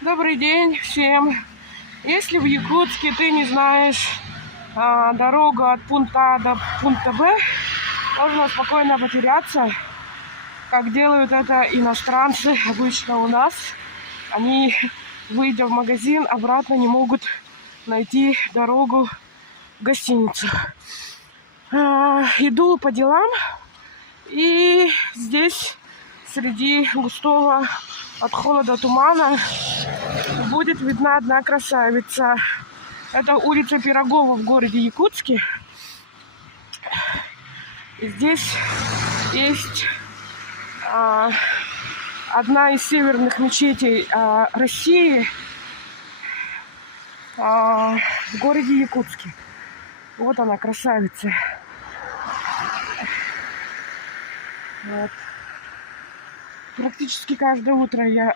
Добрый день всем. Если в Якутске ты не знаешь дорогу от пункта А до пункта Б, можно спокойно потеряться, как делают это иностранцы обычно у нас. Они, выйдя в магазин, обратно не могут найти дорогу в гостиницу. Иду по делам, и здесь среди густого от холода тумана будет видна одна красавица. Это улица Пирогова в городе Якутске. И здесь есть одна из северных мечетей России в городе Якутске. Вот она, красавица. Вот. Практически каждое утро я